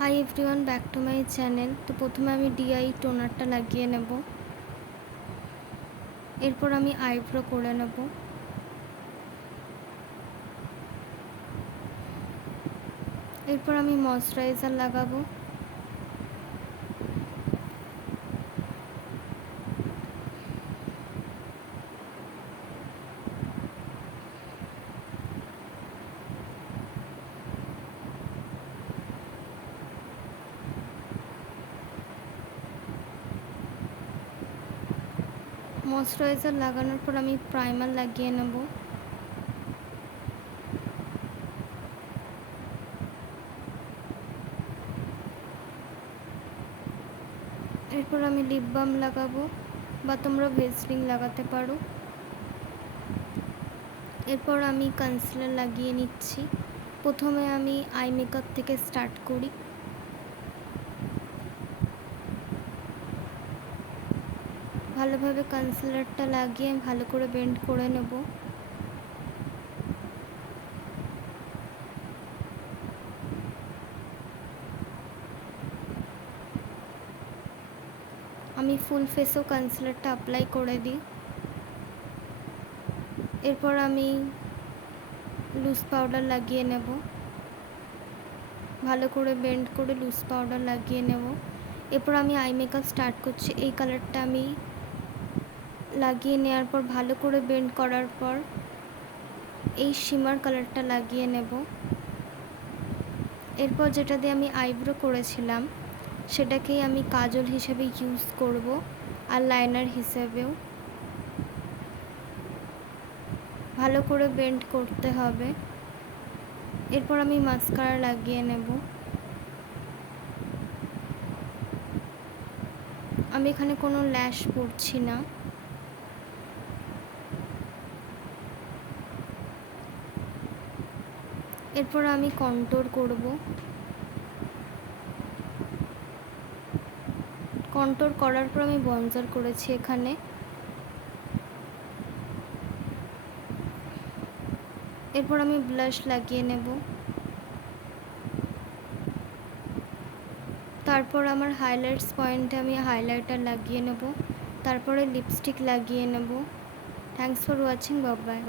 Hi everyone, back to my channel. তো প্রথমে আমি ডিআই টোনারটা লাগিয়ে নেব, এরপর আমি আইব্রো করে নেব। এরপর আমি ময়শ্চারাইজার লাগাবো। ময়শ্চারাইজার লাগানোর পর আমি প্রাইমার লাগিয়ে নেব। এরপর আমি লিপ বাম লাগাবো, বা তোমরা ভেসলিন লাগাতে পারো। এরপর আমি কনসিলার লাগিয়ে নিচ্ছি। প্রথমে আমি আই মেকআপ থেকে স্টার্ট করি। ভালোভাবে কনসিলারটা লাগিয়ে ভালো করে ব্লেন্ড করে নেব। আমি ফুল ফেসেও কনসিলারটা অ্যাপ্লাই করে দিই। এরপর আমি লুজ পাউডার লাগিয়ে নেব, ভালো করে ব্লেন্ড করে লুজ পাউডার লাগিয়ে নেব। এরপর আমি আই মেকআপ স্টার্ট করছি। এই কালারটা আমি লাগিয়ে নেওয়ার পর ভালো করে ব্লেন্ড করার পর এই শিমার কালারটা লাগিয়ে নেব। এরপর যেটা দিয়ে আমি আইব্রো করেছিলাম সেটাকেই আমি কাজল হিসেবে ইউজ করব, আর লাইনার হিসেবেও ভালো করে ব্লেন্ড করতে হবে। এরপর আমি মাস্কারা লাগিয়ে নেব। আমি এখানে কোনো ল্যাশ পরছি না। এরপর আমি কন্ট্যুর করব। কন্ট্যুর করার পর আমি বনজার করেছি এখানে। এরপর আমি ব্লাশ লাগিয়ে নেব। তারপর আমার হাইলাইটস পয়েন্টে আমি হাইলাইটার লাগিয়ে নেব। তারপরে লিপস্টিক লাগিয়ে নেব। Thanks for watching, bye bye.